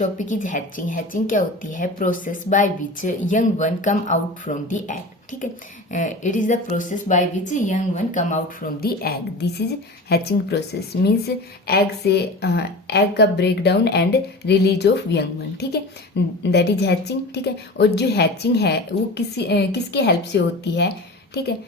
Topic is hatching. Hatching क्या होती है? Process by which young one come out from the egg. ठीक है, it is the process by which young one come out from the egg. This is hatching process. Means egg से egg का break down and release of young one. ठीक है, that is hatching. ठीक है, और जो हैचिंग है वो किसके हेल्प से होती है? ठीक है,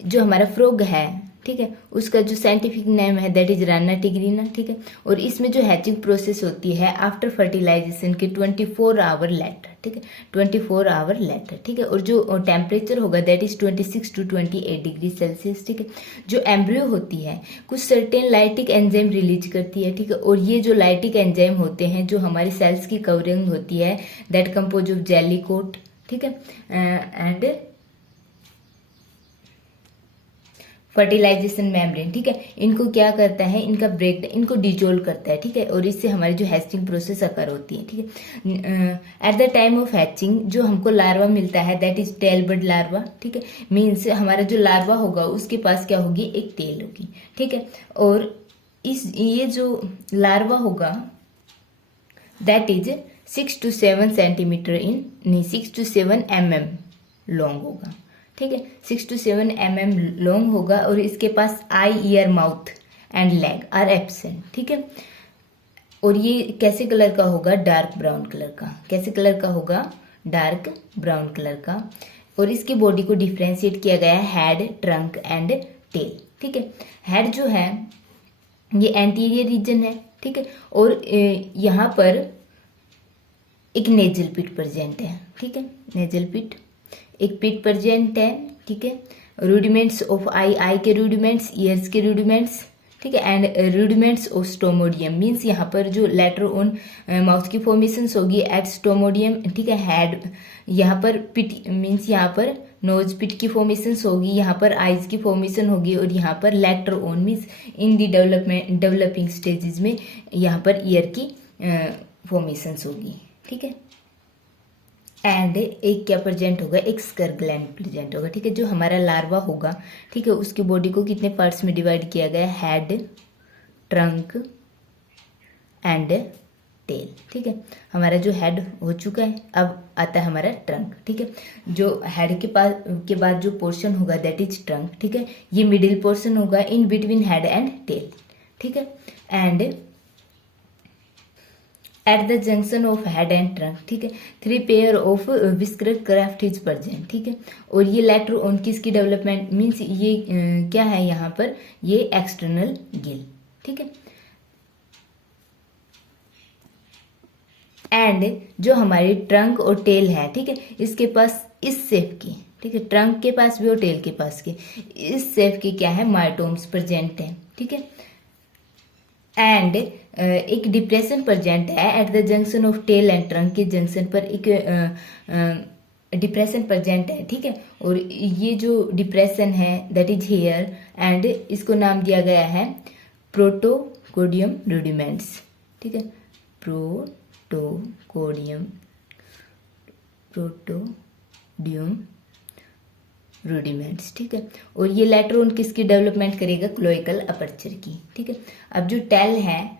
जो हमारा फ्रॉग है, ठीक है, उसका जो साइंटिफिक नेम है दैट इज राना टिग्रीना। ठीक है, और इसमें जो हैचिंग प्रोसेस होती है आफ्टर फर्टिलाइजेशन के 24 आवर लेटर। ठीक है, 24 आवर लेटर। ठीक है, और जो टेम्परेचर होगा that is 26 to 28 degree Celsius. ठीक है, जो एम्ब्रियो होती है कुछ सर्टेन लाइटिक एंजाइम रिलीज करती है। ठीक है, और ये जो लाइटिक एंजाइम होते हैं जो हमारी सेल्स की कवरिंग होती है that compose of jelly coat. ठीक है, एंड फर्टिलाइजेशन मेम्ब्रेन। ठीक है, इनको क्या करता है? इनका ब्रेक, इनको डिजोल्व करता है। ठीक है, और इससे हमारी जो हैचिंग प्रोसेस अकर होती है। ठीक है, at the time of hatching जो हमको लार्वा मिलता है that is tail bud larva. ठीक है, मीन्स हमारा जो लार्वा होगा उसके पास क्या होगी? एक टेल होगी। ठीक है, और ये जो लार्वा होगा that is 6 to 7 centimetre in 6 to 7 mm long होगा। ठीक है, 6 to 7 mm लॉन्ग होगा, और इसके पास eye, ear, mouth and leg are absent. ठीक है, और ये कैसे कलर का होगा? डार्क ब्राउन कलर का। कैसे कलर का होगा? डार्क ब्राउन कलर का। और इसकी बॉडी को डिफ्रेंशिएट किया गया है हेड, ट्रंक एंड टेल। ठीक है, हेड जो है ये एंटीरियर रीजन है। ठीक है, और यहाँ पर एक नेजल पिट प्रेजेंट है। ठीक है, नेजल पिट, एक पिट प्रेजेंट है। ठीक है, रूडिमेंट्स ऑफ आई, आई के रूडिमेंट्स, ईयर्स के रूडिमेंट्स। ठीक है, and rudiments of stomodeum means यहाँ पर जो लेटर ऑन माउथ की फॉर्मेशंस होगी एट स्टोमोडियम। ठीक है, हेड यहाँ पर पिट मीन्स यहाँ पर नोज पिट की फॉर्मेशंस होगी, यहाँ पर आईज की फॉर्मेशन होगी, और यहाँ पर later on means in the developing stages में यहाँ पर ईयर की फॉर्मेशंस होगी। ठीक है, एंड एक क्या प्रेजेंट होगा? एक स्कर ग्लैंड प्रेजेंट होगा। ठीक है, जो हमारा लार्वा होगा, ठीक है, उसकी बॉडी को कितने पार्ट्स में डिवाइड किया गया? Head, trunk and tail. ठीक है, हमारा जो हेड हो चुका है, अब आता है हमारा ट्रंक। ठीक है, जो हेड के बाद जो पोर्शन होगा दैट इज ट्रंक। ठीक है, ये मिडिल पोर्शन होगा in between head and tail. ठीक है, and at the junction of head and trunk. ठीक है, 3 pair of whisker craft is present. ठीक है, और ये लेटर ऑन किसकी डेवलपमेंट मीन्स ये क्या है यहाँ पर? ये एक्सटर्नल गिल। ठीक है, एंड जो हमारी ट्रंक और टेल है, ठीक है, इसके पास इस शेप की, ठीक है, ट्रंक के पास भी और टेल के पास के इस शेप की क्या है? माइटोम्स प्रेजेंट है। ठीक है, एंड एक डिप्रेशन प्रेजेंट है at the junction of tail and trunk के जंक्शन पर एक डिप्रेशन प्रेजेंट है। ठीक है, और ये जो डिप्रेशन है दैट इज हेयर, एंड इसको नाम दिया गया है प्रोटोकोडियम रूडिमेंट्स। ठीक है, प्रोटोकोडियम रूडिमेंट्स। ठीक है, और ये लेटर ऑन किसकी डेवलपमेंट करेगा? क्लोइकल अपर्चर की। ठीक है, अब जो टेल है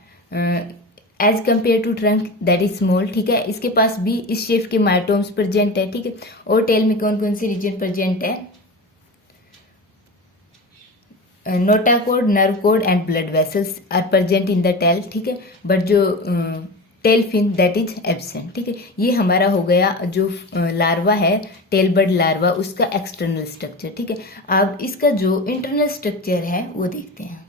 as compare to trunk that is small. ठीक है, इसके पास भी इस शेप के माइटोम्स प्रेजेंट है। ठीक है, और टेल में कौन कौन से रीजन प्रेजेंट है? Notochord, nerve cord and blood vessels are present in the tail. ठीक है, बट जो tail fin that is absent. ठीक है, ये हमारा हो गया जो लार्वा है, टेल बर्ड लार्वा, उसका एक्सटर्नल स्ट्रक्चर। ठीक है, अब इसका जो इंटरनल स्ट्रक्चर है वो देखते हैं,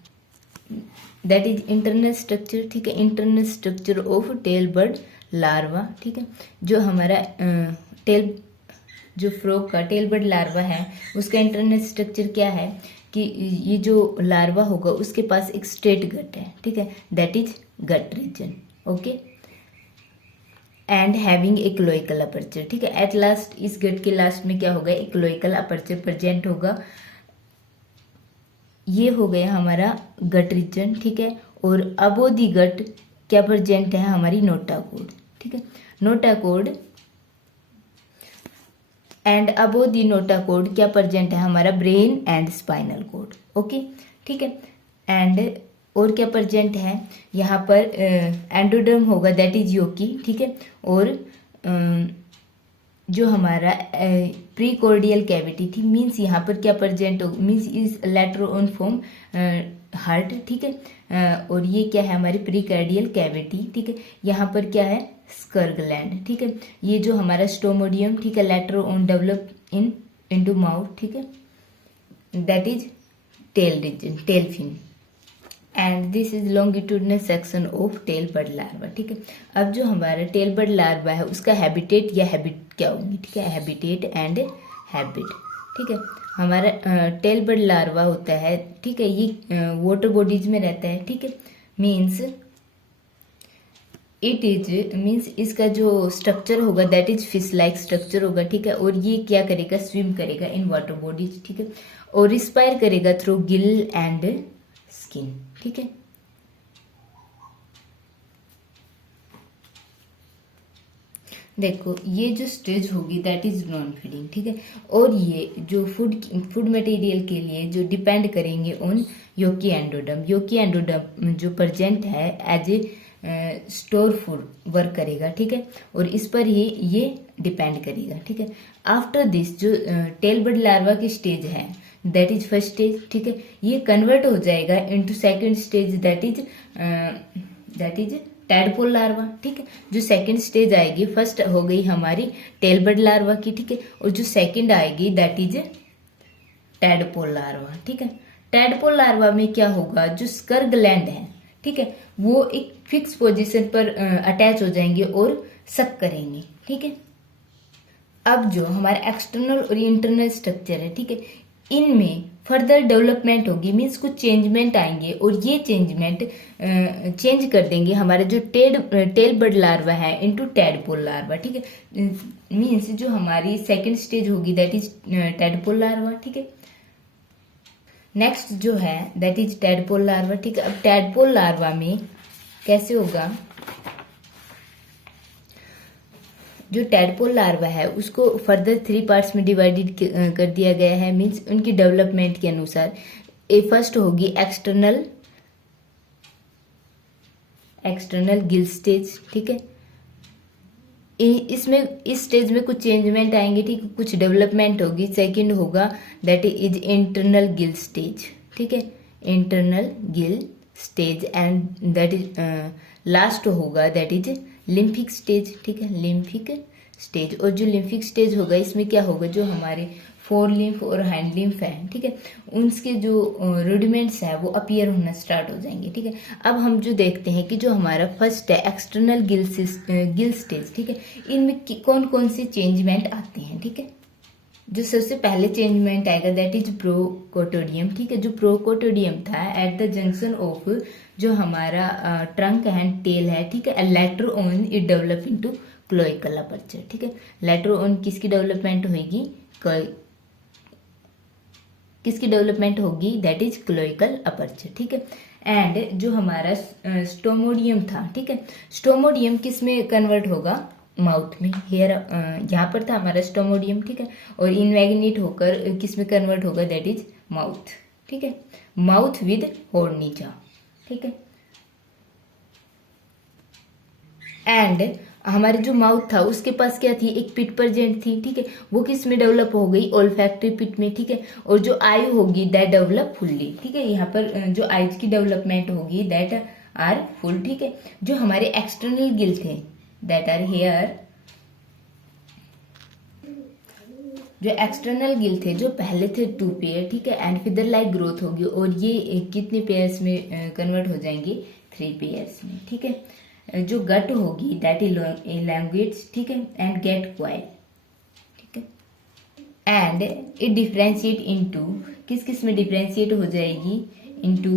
दैट इज इंटरनल स्ट्रक्चर। ठीक है, internal structure of tail bird larva. ठीक है, जो हमारा जो फ्रॉग का टेल बर्ड लार्वा है उसका इंटरनल स्ट्रक्चर क्या है कि ये जो लार्वा होगा उसके पास एक स्ट्रेट गट है। ठीक है, that is gut region. Okay, and having a cloacal aperture. ठीक है, एट लास्ट इस गट के लास्ट में क्या होगा? एक क्लोइकल अपर्चर प्रेजेंट होगा। ये हो गया हमारा गट रीजन। ठीक है, और अबो दी गट क्या प्रेजेंट है? हमारी नोटाकोड। ठीक है, नोटाकोड एंड अबो दी नोटाकोड क्या प्रेजेंट है? हमारा brain and spinal cord. Okay, ठीक है, एंड और क्या प्रेजेंट है यहाँ पर, एंडोडर्म होगा दैट इज योकी, ठीक है। और जो हमारा प्रीकॉर्डियल कैविटी थी, मीन्स यहाँ पर क्या प्रेजेंट हो, means is later on form heart, ठीक है। और ये क्या है हमारी प्रीकॉर्डियल कैविटी, ठीक है। यहाँ पर क्या है स्कर ग्लैंड, ठीक है। ये जो हमारा स्टोमोडियम, ठीक है, later on develop into mouth, ठीक है, that is tail region, tail fin, and this is longitudinal section of tail bird larva, ठीक है। अब जो हमारा टेल बर्ड लार्वा है उसका हैबिटेट या हैबिट क्या होंगी, ठीक है, हैबिटेट एंड हैबिट, ठीक है। हमारा टेल बर्ड लार्वा होता है, ठीक है, ये वाटर बॉडीज में रहता है, ठीक है। मीन्स इट इज मीन्स इसका जो स्ट्रक्चर होगा that is fish like structure होगा, ठीक है। और ये क्या करेगा, स्विम करेगा इन वाटर बॉडीज, ठीक है, और रिस्पायर करेगा थ्रू गिल एंड स्किन, ठीक है। देखो ये जो स्टेज होगी दैट इज नॉन फीडिंग, ठीक है। और ये जो फूड मटेरियल के लिए जो डिपेंड करेंगे on yolky endoderm, yolky endoderm जो प्रेजेंट है as a store food work करेगा, ठीक है। और इस पर ही ये डिपेंड करेगा, ठीक है। आफ्टर दिस जो टेल बर्ड लार्वा की स्टेज है दैट इज फर्स्ट स्टेज, ठीक है, ये कन्वर्ट हो जाएगा into second stage that is tadpole larva, ठीक है। जो सेकंड स्टेज आएगी, फर्स्ट हो गई हमारी टेल बर्ड लार्वा की, ठीक है, और जो सेकंड आएगी दैट इज टैडपोल लार्वा, ठीक है। टैडपोल लार्वा में क्या होगा, जो स्कर ग्लैंड है, ठीक है, वो एक फिक्स पोजीशन पर अटैच हो जाएंगे और सक करेंगे, ठीक है। अब जो हमारा एक्सटर्नल और इंटरनल स्ट्रक्चर है, ठीक है, इनमें फर्दर डेवलपमेंट होगी, मीन्स कुछ चेंजमेंट आएंगे और ये चेंजमेंट चेंज कर देंगे हमारे जो टेल बर्ड लार्वा है इनटू टैडपोल लार्वा, ठीक है। मीन्स जो हमारी सेकंड स्टेज होगी दैट इज टैडपोल लार्वा, ठीक है। नेक्स्ट जो है दैट इज टैडपोल लार्वा, ठीक है। अब टैडपोल लार्वा में कैसे होगा, जो टैडपोल लार्वा है उसको फर्दर 3 पार्ट्स में डिवाइडेड कर दिया गया है, मीन्स उनकी डेवलपमेंट के अनुसार। फर्स्ट होगी एक्सटर्नल गिल स्टेज, ठीक है। इसमें इस स्टेज में कुछ चेंजमेंट आएंगे, ठीक है, कुछ डेवलपमेंट होगी। सेकंड होगा that is internal Gill stage, ठीक है, internal Gill stage, and that is last होगा दैट इज लिम्फिक स्टेज, ठीक है, लिम्फिक स्टेज। और जो लिम्फिक स्टेज होगा इसमें क्या होगा, जो हमारे फोर लिम्फ और हैंड लिम्फ है, ठीक है, उनके जो रूडिमेंट्स है वो अपीयर होना स्टार्ट हो जाएंगे, ठीक है। अब हम जो देखते हैं कि जो हमारा फर्स्ट है एक्सटर्नल गिल स्टेज, ठीक है, इनमें कौन कौन से चेंजमेंट आते हैं, ठीक है। जो सबसे पहले चेंजमेंट आएगा दैट इज प्रोकोटोडियम, ठीक है। जो प्रोकोटोडियम था एट द जंक्शन ऑफ जो हमारा ट्रंक एंड टेल है, ठीक है, later on it develop into cloacal aperture, ठीक है। लेटर ऑन किसकी डेवलपमेंट होगी, दैट इज क्लोइकल अपर्चर, ठीक है। एंड जो हमारा स्टोमोडियम था, ठीक है, स्टोमोडियम किस में कन्वर्ट होगा, माउथ में। हेयर यहाँ पर था हमारा स्टोमोडियम, ठीक है, और इनवैगिनेट होकर किस में कन्वर्ट होगा, दैट इज माउथ, ठीक है, माउथ विद हॉर्नी जॉ, ठीक है। एंड हमारे जो माउथ था उसके पास क्या थी, एक पिट प्रेजेंट थी, ठीक है, वो किस में डेवलप हो गई, ओल्फैक्टरी पिट में, ठीक है। और जो आई होगी दैट डेवलप फुल्ली, ठीक है, यहाँ पर जो आईज की डेवलपमेंट होगी दैट आर फुल, ठीक है। जो हमारे एक्सटर्नल गिल थे दैट आर हेयर, जो एक्सटर्नल गिल थे जो पहले थे 2 पेयर, ठीक है, एंड फिदर लाइक ग्रोथ होगी और ये कितने पेयर्स में कन्वर्ट हो जाएंगे, 3 पेयर्स में, ठीक है। जो गट होगी दैट इलॉन्गेट्स, ठीक है, एंड गेट क्वाइल, ठीक है। एंड इट डिफरेंशिएट इनटू किस में डिफरेंशिएट हो जाएगी, इनटू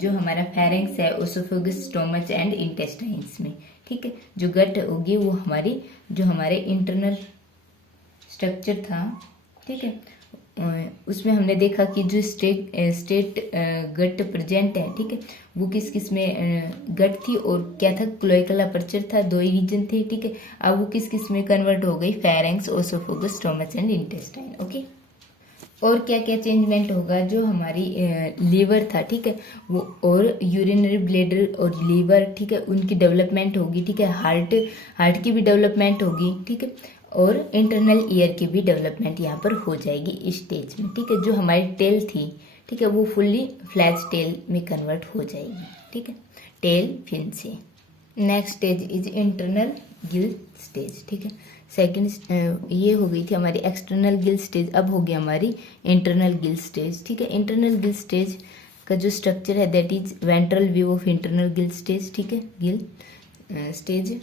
जो हमारा फेरेंक्स है, ओसोफेगस, स्टोमच एंड इंटेस्टाइन्स में, ठीक है। जो गट होगी वो हमारे इंटरनल स्ट्रक्चर था, ठीक है, उसमें हमने देखा कि जो स्टेट गट प्रेजेंट है, ठीक है, वो किस में गट थी और क्या था, क्लोइकल अपर्चर था, 2 ही रीजन थे, ठीक है। अब वो किस में कन्वर्ट हो गई, pharynx, oesophagus, stomach and intestine, okay. और क्या क्या चेंजमेंट होगा, जो हमारी लीवर था, ठीक है, वो और यूरिनरी ब्लैडर और लीवर, ठीक है, उनकी डेवलपमेंट होगी, ठीक है, हार्ट की भी डेवलपमेंट होगी, ठीक है, और इंटरनल ईयर की भी डेवलपमेंट यहाँ पर हो जाएगी इस स्टेज में, ठीक है। जो हमारी टेल थी, ठीक है, वो फुल्ली फ्लैट टेल में कन्वर्ट हो जाएगी, ठीक है, टेल फिन से। Next stage is internal Gill stage, ठीक है। सेकंड ये हो गई थी हमारी एक्सटर्नल गिल स्टेज, अब हो गई हमारी इंटरनल गिल स्टेज, ठीक है। इंटरनल गिल स्टेज का जो स्ट्रक्चर है that is ventral view of internal Gill stage, ठीक है, गिल स्टेज।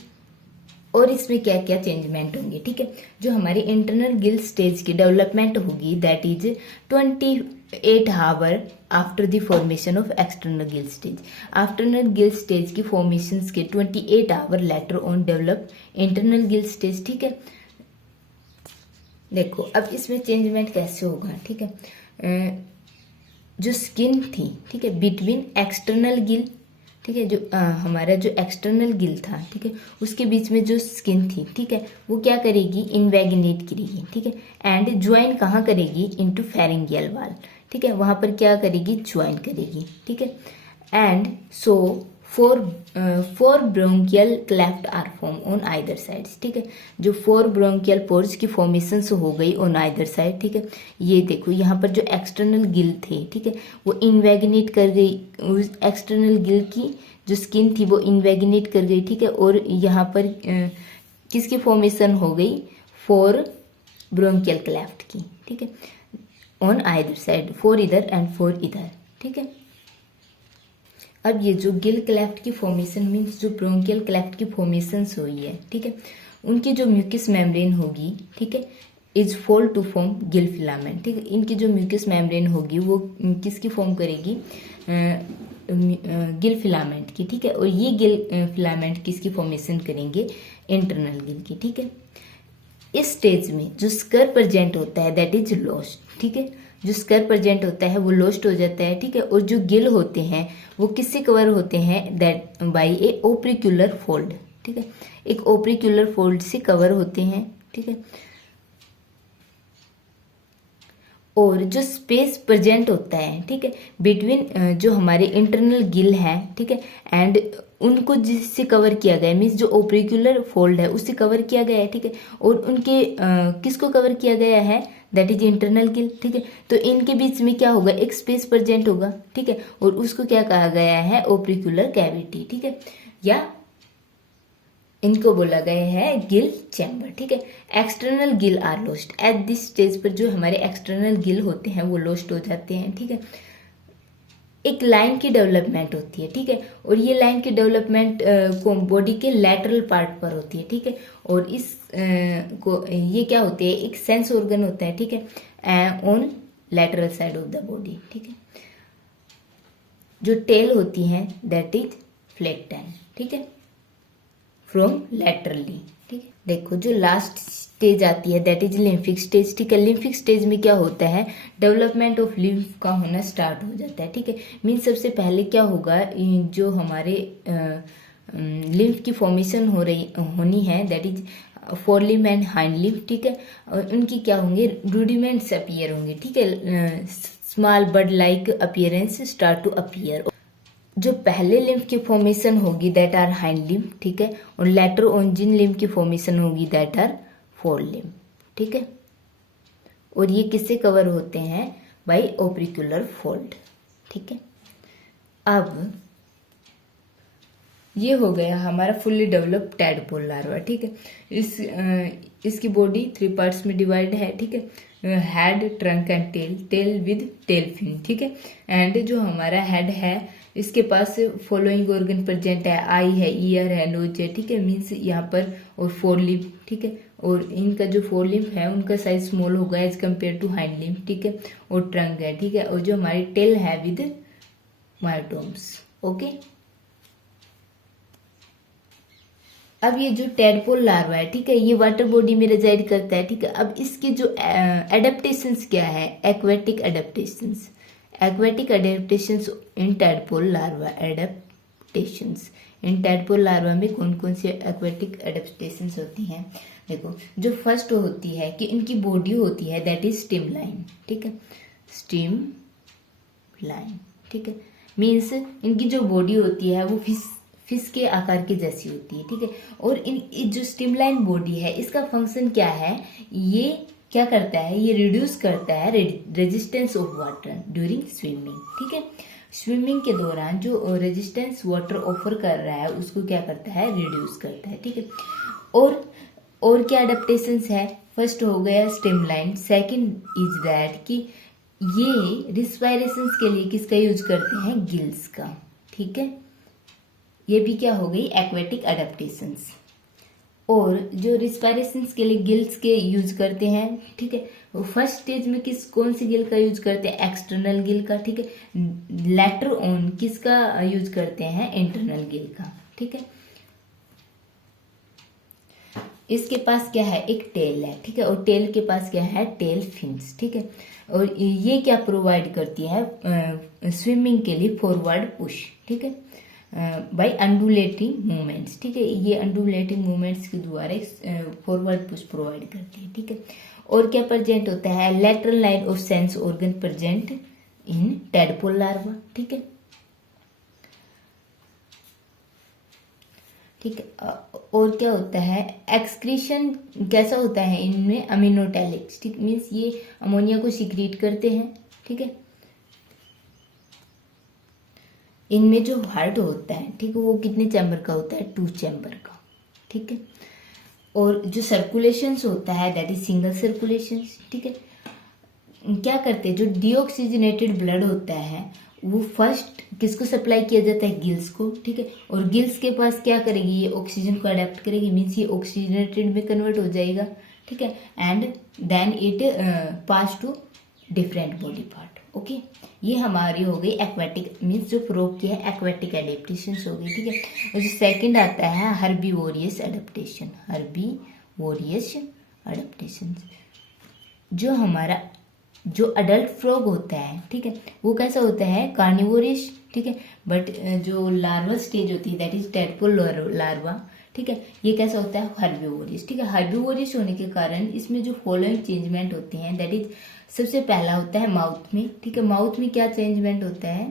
और इसमें क्या क्या चेंजमेंट होंगे, ठीक है। जो हमारी इंटरनल गिल स्टेज की डेवलपमेंट होगी that is 28 hour after the formation of external Gill stage. External Gill stage की फॉर्मेशन के 28 hour later on develop internal Gill stage, ठीक है। देखो अब इसमें चेंजमेंट कैसे होगा, ठीक है। जो स्किन थी, ठीक है, बिटवीन एक्सटर्नल गिल, ठीक है, जो हमारा जो एक्सटर्नल गिल था, ठीक है, उसके बीच में जो स्किन थी, ठीक है, वो क्या करेगी, इन्वेगिनेट करेगी, ठीक है, एंड ज्वाइन कहाँ करेगी, इनटू फेरिंगियल वाल, ठीक है, वहां पर क्या करेगी, ज्वाइन करेगी, ठीक है। And so four bronchial cleft are form on either side, ठीक है। जो 4 ब्रोंकियल पोर्स की फॉर्मेशन हो गई ऑन आइदर साइड, ठीक है। ये देखो यहाँ पर जो एक्सटर्नल गिल थे, ठीक है, वो इन्वेगिनेट कर गई, उस एक्सटर्नल गिल की जो स्किन थी वो इन्वेगिनेट कर गई, ठीक है। और यहाँ पर किसकी फॉर्मेशन हो गई, 4 ब्रोंकियल क्लेफ्ट की, ठीक है, ऑन आइदर साइड, 4 इधर एंड 4 इधर, ठीक है। अब ये जो गिल क्लेफ्ट की फॉर्मेशन मीन्स जो ब्रोंकियल क्लेफ्ट की फॉर्मेशन हुई है, ठीक है, उनकी जो म्यूकस मेम्ब्रेन होगी, ठीक है, is fold to form gill filament, ठीक है। इनकी जो म्यूकस मेम्ब्रेन होगी वो किसकी फॉर्म करेगी, गिल फिलामेंट की, ठीक है। और ये गिल फिलामेंट किसकी फॉर्मेशन करेंगे, इंटरनल गिल की, ठीक है। इस स्टेज में जो स्कर प्रेजेंट होता है दैट इज लॉस्ट, ठीक है। जो स्कर प्रेजेंट होता है वो लॉस्ट हो जाता है, ठीक है। और जो गिल होते हैं वो किससे कवर होते हैं, दैट बाय ए ओप्रिक्यूलर फोल्ड, ठीक है, एक ओप्रिक्यूलर फोल्ड से कवर होते हैं, ठीक है। और जो स्पेस प्रेजेंट होता है, ठीक है, बिटवीन जो हमारे इंटरनल गिल है, ठीक है, एंड उनको जिससे कवर किया गया है मीन्स जो ओप्रिक्यूलर फोल्ड है उससे कवर किया गया है, ठीक है। और उनके किसको कवर किया गया है, दैट इज इंटरनल गिल, ठीक है। तो इनके बीच में क्या होगा, एक स्पेस प्रेजेंट होगा, ठीक है, और उसको क्या कहा गया है, ओप्रिक्यूलर कैविटी, ठीक है, या इनको बोला गया है गिल चैम्बर, ठीक है। External gill are lost at this stage पर, जो हमारे एक्सटर्नल गिल होते हैं वो लॉस्ट हो जाते हैं, ठीक है। एक लाइन की डेवलपमेंट होती है, ठीक है, और ये लाइन की डेवलपमेंट को बॉडी के लैटरल पार्ट पर होती है, ठीक है। और इस को ये क्या होती है, एक सेंस ऑर्गन होता है, ठीक है, on lateral side of the body, ठीक है। जो टेल होती है दैट इज फ्लैटेन, ठीक है, फ्रॉम लैटरली, ठीक है। देखो जो लास्ट स्टेज आती है दैट इज लिम्फिक स्टेज, ठीक है। लिम्फिक स्टेज में क्या होता है, डेवलपमेंट ऑफ लिम्फ का होना स्टार्ट हो जाता है, ठीक है। मीन्स सबसे पहले क्या होगा, जो हमारे लिम्फ की फॉर्मेशन होनी है that is four lymph and hind limb, ठीक है। और उनकी क्या होंगे, रूडिमेंट्स अपीयर होंगे, ठीक है, small bird like appearance start to appear. जो पहले लिम्फ की फॉर्मेशन होगी दैट आर हाइंड लिम्फ, ठीक है, और लेटर ऑन जिन लिम्फ की फॉर्मेशन होगी दैट आर फोर लिम्फ, ठीक है। और ये किससे कवर होते हैं, बाय ओप्रिक्यूलर फोल्ड, ठीक है। अब ये हो गया हमारा फुल्ली डेवलप्ड टैडपोल लार्वा, ठीक है। इसकी बॉडी 3 पार्ट्स में डिवाइड है, ठीक है, head, trunk and tail, tail with tail fin, ठीक है। एंड जो हमारा हेड है इसके पास फॉलोइंग ऑर्गन प्रेजेंट है, आई है, ईयर है, नोज है, ठीक है, मीन्स यहाँ पर, और फोर लिम्फ, ठीक है। और इनका जो फोर लिम्फ है उनका साइज स्मॉल होगा as compare to hind limb, ठीक है। और ट्रंक है, ठीक है। और जो हमारी टेल है विद मायोटोम्स, ओके। अब ये जो टैडपोल लार्वा है, ठीक है, ये वाटर बॉडी में रेजाइड करता है, ठीक है। अब इसके जो एडेप्टेशंस क्या है, एक्वेटिक एडेप्टेशंस इन टैडपोल लार्वा, एडेप्टेशंस इन टैडपोल लार्वा में कौन कौन सी एक्वेटिक एडेप्टेशंस होती हैं। देखो, जो फर्स्ट होती है कि इनकी बॉडी होती है दैट इज स्टिम लाइन, ठीक है, स्टिम लाइन, ठीक है, मीन्स इनकी जो बॉडी होती है वो फिश के आकार की जैसी होती है, ठीक है। और इन जो स्टिमलाइन बॉडी है इसका फंक्शन क्या है, ये क्या करता है, ये रिड्यूस करता है resistance of water during swimming, ठीक है। स्विमिंग के दौरान जो रेजिस्टेंस वाटर ऑफर कर रहा है उसको क्या करता है, रिड्यूस करता है, ठीक है। और क्या अडेप्टेशंस है, फर्स्ट हो गया स्टिमलाइन, सेकंड इज दैट कि ये रिस्पायरेशंस के लिए किसका यूज करते हैं, गिल्स का, ठीक है। ये भी क्या हो गई, एक्वेटिक अडेप्टेशंस। और जो रिस्पायरेशंस के लिए गिल्स के यूज करते हैं, ठीक है, वो फर्स्ट स्टेज में कौन सी गिल का यूज करते हैं, एक्सटर्नल गिल का, ठीक है। लेटर ऑन किसका यूज करते हैं, इंटरनल गिल का, ठीक है। इसके पास क्या है, एक टेल है, ठीक है, और टेल के पास क्या है, टेल फिन्स, ठीक है। और ये क्या प्रोवाइड करती है स्विमिंग के लिए, फॉरवर्ड पुश, ठीक है, बाय अंडुलेटिंग मूवमेंट्स, ठीक है। ये अंडुलेटिंग मूवमेंट्स के द्वारा फॉरवर्ड पुश प्रोवाइड करती है, ठीक है। और क्या प्रेजेंट होता है, lateral line of sense organ present in tadpole larva, ठीक है, ठीक है। और क्या होता है, एक्सक्रीशन कैसा होता है इनमें, अमीनोटैलिक्स, ठीक, मीन्स ये अमोनिया को सिक्रीट करते हैं, ठीक है। इनमें जो हार्ट होता है, ठीक है, वो कितने चैम्बर का होता है, 2 चैम्बर का, ठीक है। और जो सर्कुलेशंस होता है दैट इज सिंगल सर्कुलेशंस, ठीक है। क्या करते हैं, जो डीऑक्सीजनेटेड ब्लड होता है वो फर्स्ट किसको सप्लाई किया जाता है, गिल्स को, ठीक है। और गिल्स के पास क्या करेगी, ये ऑक्सीजन को अडेप्ट करेगी, मीन्स ये ऑक्सीजनेटेड में कन्वर्ट हो जाएगा, ठीक है। And then it pass to different body part, okay. ये हमारी हो गई एक्वेटिक, मीन्स जो प्रोव किया है एक्वेटिक एडेप्टेशंस हो गई, ठीक है। और जो सेकंड आता है हर्बीवोरियस एडेप्टेशन, हर्बीवोरियस एडेप्टेशन, जो हमारा जो अडल्ट फ्रॉग होता है, ठीक है, वो कैसा होता है, कार्निवोरियस, ठीक है। बट जो लार्वा स्टेज होती है दैट इज टैडपोल लार्वा, ठीक है, ये कैसा होता है, हर्बीवोरियस, ठीक है। हर्बीवोरियस होने के कारण इसमें जो फॉलोइंग चेंजमेंट होते हैं दैट इज, सबसे पहला होता है माउथ में, ठीक है। माउथ में क्या चेंजमेंट होता है,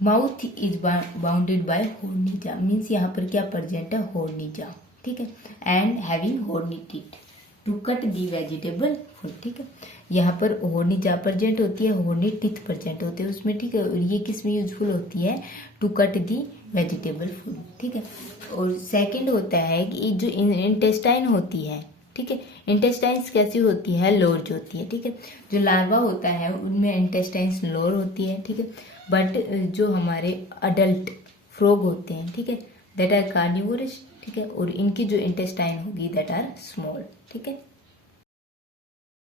mouth is bounded by horny jaw, means यहाँ पर क्या प्रेजेंट है, हॉर्नी जा, ठीक है, and having horny teeth to cut the vegetable food, ठीक है। यहाँ पर हॉर्नी जा प्रेजेंट होती है, हॉर्नी टीथ प्रेजेंट होते हैं उसमें, ठीक है। और ये किस में यूजफुल होती है, to cut the vegetable food, ठीक है। और सेकंड होता है कि जो इंटेस्टाइन होती है, ठीक है, इंटेस्टाइन्स कैसी होती है, लोअर होती है, ठीक है। जो लार्वा होता है उनमें इंटेस्टाइन्स लोअर होती है, ठीक है। बट जो हमारे अडल्ट फ्रॉग होते हैं, ठीक है, दैट आर कार्निवोरस, ठीक है। और इनकी जो इंटेस्टाइन होगी दैट आर स्मॉल, ठीक है।